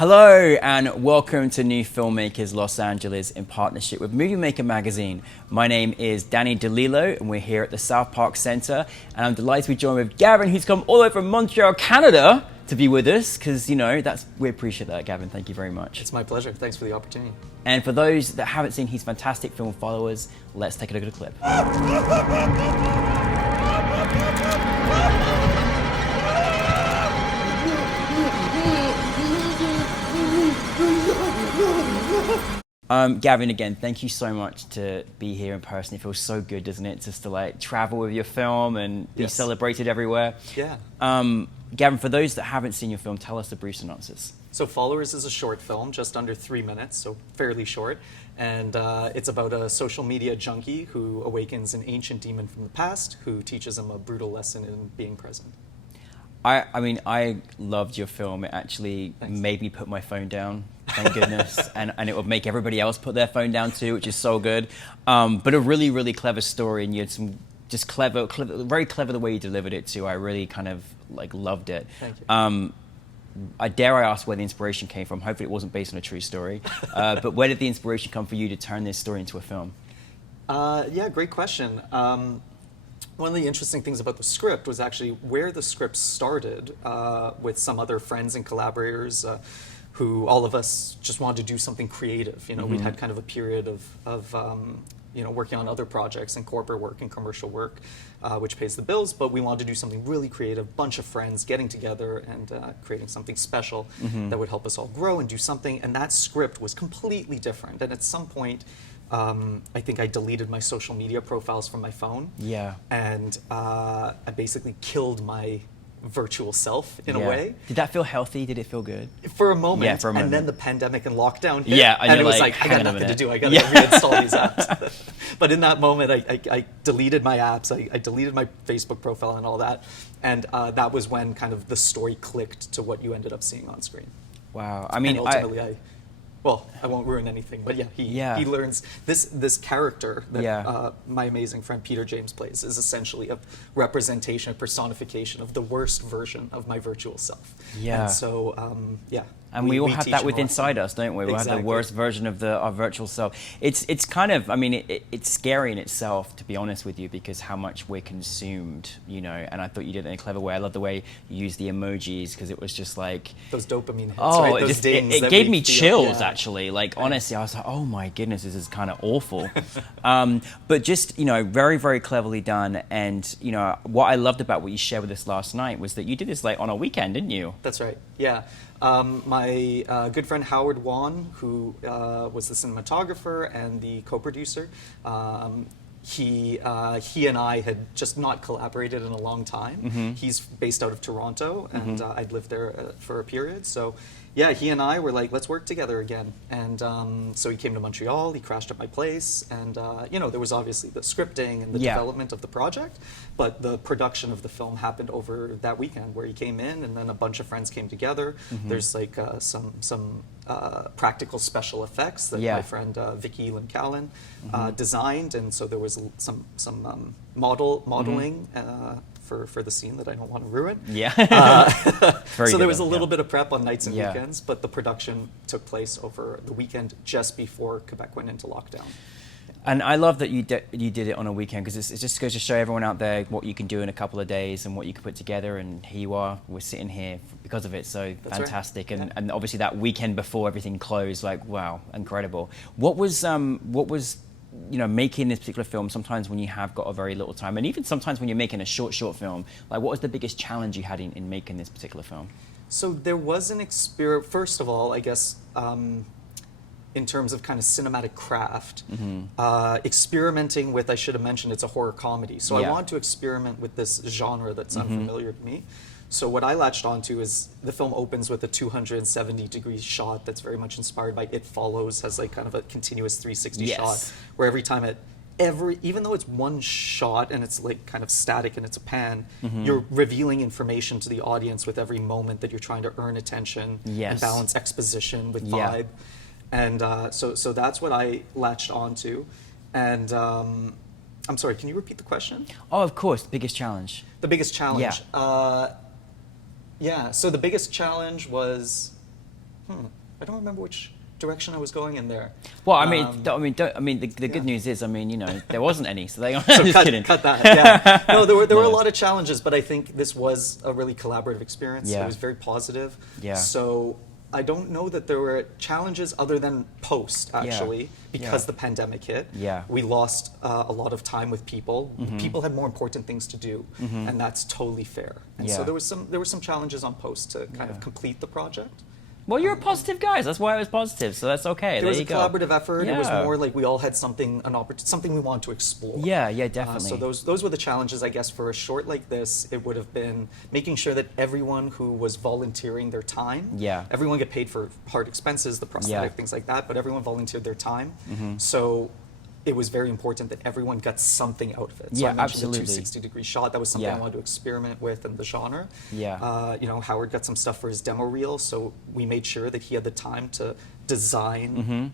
Hello and welcome to New Filmmakers Los Angeles in partnership with Movie Maker magazine. My name is Danny DeLillo and we're here at the South Park Center, and I'm delighted to be joined with Gavin, who's come all the way from Montreal, Canada to be with us because, you know, we appreciate that, Gavin. Thank you very much. It's my pleasure. Thanks for the opportunity. And for those that haven't seen his fantastic film followers, let's take a look at a clip. Gavin, again, thank you so much to be here in person. It feels so good, doesn't it, just to like travel with your film and be celebrated everywhere. Yeah. Gavin, for those that haven't seen your film, tell us the brief synopsis. So Followers is a short film, just under 3 minutes, so fairly short. And it's about a social media junkie who awakens an ancient demon from the past who teaches him a brutal lesson in being present. I mean, I loved your film. It actually made me put my phone down, thank goodness. and it would make everybody else put their phone down too, which is so good. But a really, really clever story, and you had some just very clever the way you delivered it too. I really kind of like loved it. Thank you. I ask where the inspiration came from. Hopefully it wasn't based on a true story. But where did the inspiration come for you to turn this story into a film? Yeah, great question. One of the interesting things about the script was actually where the script started with some other friends and collaborators who all of us just wanted to do something creative. You know, we'd had kind of a period of you know, working on other projects and corporate work and commercial work, which pays the bills, but we wanted to do something really creative, bunch of friends getting together and creating something special that would help us all grow and do something. And that script was completely different. And at some point, I think I deleted my social media profiles from my phone. Yeah. And I basically killed my virtual self in a way. Did that feel healthy? Did it feel good? For a moment. Yeah, for a moment. And then the pandemic and lockdown hit. Yeah, and it was like I got nothing to do. I got to reinstall these apps. But in that moment, I deleted my apps. I deleted my Facebook profile and all that. And that was when kind of the story clicked to what you ended up seeing on screen. Wow. I mean, and ultimately, well, I won't ruin anything, but yeah, he learns this character that my amazing friend Peter James plays is essentially a representation, a personification of the worst version of my virtual self. Yeah. And so, yeah. And we all have that within inside us, don't we? We have the worst version of our virtual self. It's kind of, I mean, it's scary in itself, to be honest with you, because how much we're consumed, you know, and I thought you did it in a clever way. I love the way you used the emojis, because it was just like... Those dopamine hits, oh, right? Those dings it gave me chills, actually. Like, honestly, I was like, oh my goodness, this is kind of awful. But just, you know, very, very cleverly done. And, you know, what I loved about what you shared with us last night was that you did this like on a weekend, didn't you? That's right, yeah. My good friend Howard Wan, who was the cinematographer and the co-producer, he and I had just not collaborated in a long time. He's based out of Toronto, and I'd lived there for a period. So, yeah, he and I were like, let's work together again. And so he came to Montreal, he crashed at my place, and you know, there was obviously the scripting and the development of the project, but the production of the film happened over that weekend where he came in, and then a bunch of friends came together. There's like some practical special effects that my friend Vicky Lim-Callan designed, and so there was some modeling for the scene that I don't want to ruin. Yeah. So there was a little bit of prep on nights and weekends, but the production took place over the weekend just before Quebec went into lockdown. And I love that you did it on a weekend, because it just goes to show everyone out there what you can do in a couple of days and what you can put together. And here you are, we're sitting here because of it. So that's fantastic. Right. And obviously that weekend before everything closed, like, wow, incredible. What was you know, making this particular film, sometimes when you have got a very little time, and even sometimes when you're making a short film, like, what was the biggest challenge you had in making this particular film? So there was an experience, first of all, I guess, in terms of kind of cinematic craft, experimenting with, I should have mentioned, it's a horror comedy. So I wanted to experiment with this genre that's unfamiliar to me. So what I latched onto is the film opens with a 270-degree shot that's very much inspired by It Follows, has like kind of a continuous 360 shot, where every time even though it's one shot and it's like kind of static and it's a pan, you're revealing information to the audience with every moment that you're trying to earn attention and balance exposition with vibe. And so that's what I latched onto. And I'm sorry, can you repeat the question? Oh, of course, the biggest challenge. The biggest challenge. Yeah, so the biggest challenge was, I don't remember which direction I was going in there. Well, the good news is, there wasn't any, so they. So Just cut, kidding. cut that. Yeah. No, there were a lot of challenges, but I think this was a really collaborative experience. Yeah. It was very positive. Yeah. So I don't know that there were challenges other than post, actually, because the pandemic hit. Yeah. We lost a lot of time with people. People had more important things to do, and that's totally fair. And so there were some challenges on post to kind of complete the project. Well, you're a positive guy. That's why it was positive. So that's okay. There was a collaborative effort. Yeah. It was more like we all had something we wanted to explore. Yeah, definitely. So those were the challenges, I guess, for a short like this. It would have been making sure that everyone who was volunteering their time, everyone get paid for hard expenses, the prosthetic, things like that, but everyone volunteered their time. So it was very important that everyone got something out of it. So I mentioned the 360-degree shot. That was something I wanted to experiment with in the genre. Howard got some stuff for his demo reel, so we made sure that he had the time to design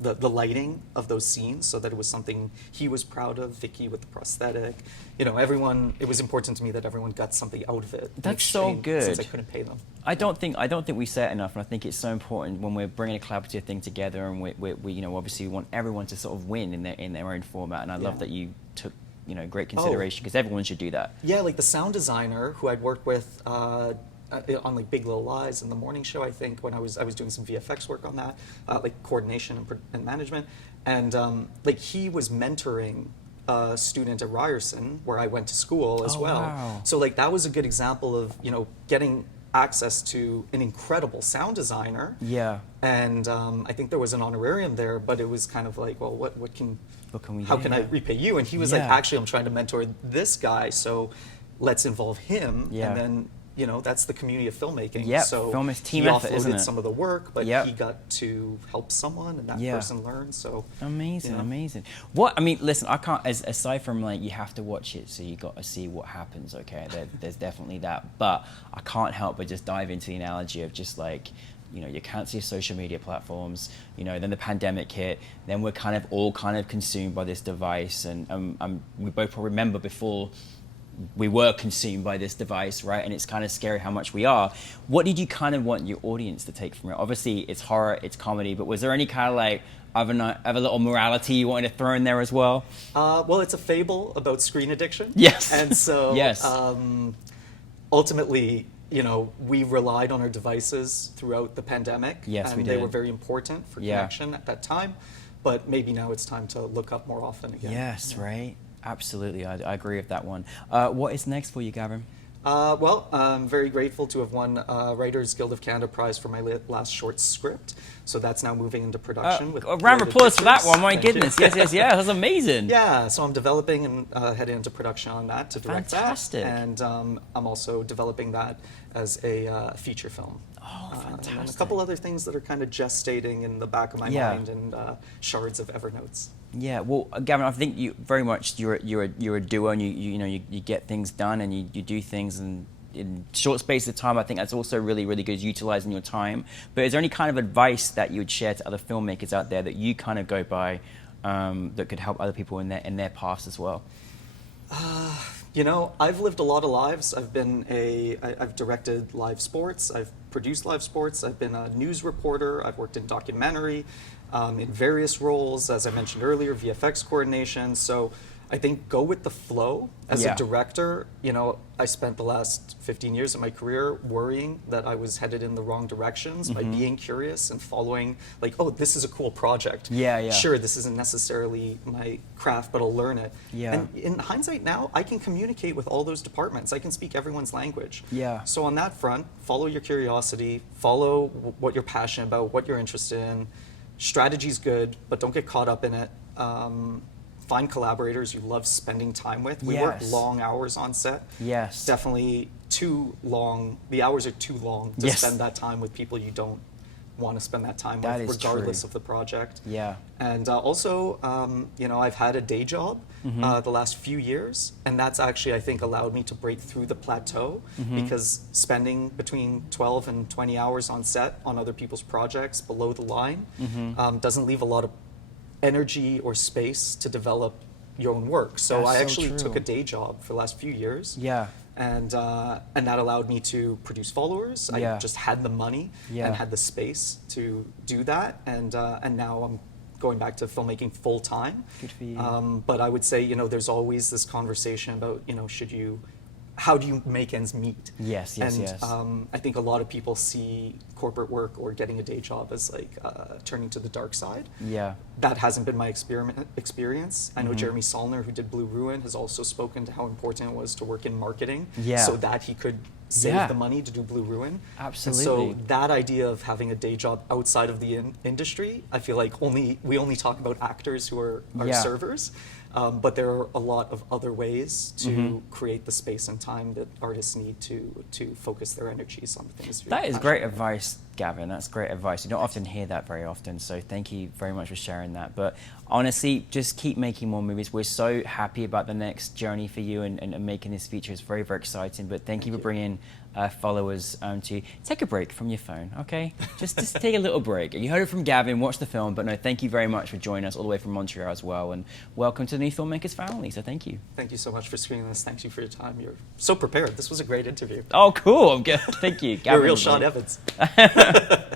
the lighting of those scenes so that it was something he was proud of. Vicky with the prosthetic. Everyone, it was important to me that everyone got something out of it. That's so good. Since I couldn't pay them. I don't think we say it enough, and I think it's so important when we're bringing a collaborative thing together, and we obviously want everyone to sort of win in their own format. And I love that you took great consideration, because everyone should do that. Yeah, like the sound designer who I'd worked with on like Big Little Lies in the morning show, I think, when I was doing some VFX work on that, like coordination and management, and like he was mentoring a student at Ryerson where I went to school as well. Wow. So like that was a good example of getting access to an incredible sound designer. Yeah. And I think there was an honorarium there, but it was kind of like, well, what can we how can I repay you? And he was like, actually, I'm trying to mentor this guy, so let's involve him. And then that's the community of filmmaking. Yeah, so film is team he effort, offloaded isn't it? some of the work, but he got to help someone, and that person learned. So amazing, amazing. What I mean, listen, I can't. Aside from like you have to watch it, so you got to see what happens. Okay, there's definitely that, but I can't help but just dive into the analogy of just like, you can't see social media platforms, then the pandemic hit, then we're all consumed by this device, and we both probably remember before we were consumed by this device, right? And it's kind of scary how much we are. What did you kind of want your audience to take from it? Obviously, it's horror, it's comedy, but was there any kind of like other little morality you wanted to throw in there as well? Well, it's a fable about screen addiction. Yes. And so yes. Ultimately, we relied on our devices throughout the pandemic. Yes, and we did. They were very important for connection at that time. But maybe now it's time to look up more often again. Yes, right. Absolutely, I agree with that one. What is next for you, Gavin? Well, I'm very grateful to have won Writers Guild of Canada Prize for my last short script. So that's now moving into production. With a round of applause for that one, my goodness. Yes, that's amazing. Yeah, so I'm developing and heading into production on that to direct Fantastic. that. And I'm also developing that as a feature film. Oh, fantastic. And a couple other things that are kind of gestating in the back of my mind, and shards of Evernotes. Yeah, well, Gavin, I think you very much you're a doer, and you get things done, and you do things in short space of time. I think that's also really, really good, utilizing your time. But is there any kind of advice that you would share to other filmmakers out there that you kind of go by that could help other people in their paths as well? I've lived a lot of lives. I've directed live sports. I've produced live sports. I've been a news reporter. I've worked in documentary, in various roles, as I mentioned earlier, VFX coordination. So I think go with the flow. As a director, I spent the last 15 years of my career worrying that I was headed in the wrong directions by being curious and following, like, oh, this is a cool project. Sure, this isn't necessarily my craft, but I'll learn it. And in hindsight now, I can communicate with all those departments. I can speak everyone's language. So on that front, follow your curiosity, follow what you're passionate about, what you're interested in. Strategy's good, but don't get caught up in it. Find collaborators you love spending time with. We work long hours on set. Definitely too long. The hours are too long to spend that time with people you don't want to spend that time with, regardless of the project. And also, I've had a day job the last few years, and that's actually, I think, allowed me to break through the plateau, because spending between 12 and 20 hours on set on other people's projects below the line doesn't leave a lot of energy or space to develop your own work. So That's I so actually true. took a day job for the last few years. Yeah. And that allowed me to produce followers. Yeah. I just had the money Yeah. and had the space to do that. And now I'm going back to filmmaking full time. Good for you. But I would say, you know, there's always this conversation about, you know, how do you make ends meet? Yes, and, yes. I think a lot of people see corporate work or getting a day job as like turning to the dark side. Yeah. That hasn't been my experience. I know Jeremy Saulner, who did Blue Ruin, has also spoken to how important it was to work in marketing Yeah. so that he could save Yeah. the money to do Blue Ruin. Absolutely. And so that idea of having a day job outside of the industry, I feel like we only talk about actors who are Yeah. servers. But there are a lot of other ways to create the space and time that artists need to focus their energies on the things. That is great advice, Gavin. That's great advice. You don't often hear that very often, so thank you very much for sharing that. But honestly, just keep making more movies. We're so happy about the next journey for you and making this feature. It's very, very exciting. But thank you for bringing followers to take a break from your phone, okay? Just take a little break. You heard it from Gavin, watch the film, but no, thank you very much for joining us all the way from Montreal as well, and welcome to the New Filmmakers family, so thank you. Thank you so much for screening this. Thank you for your time. You're so prepared. This was a great interview. Oh, cool. I'm good. Thank you. You're a real Gavin, Sean Evans.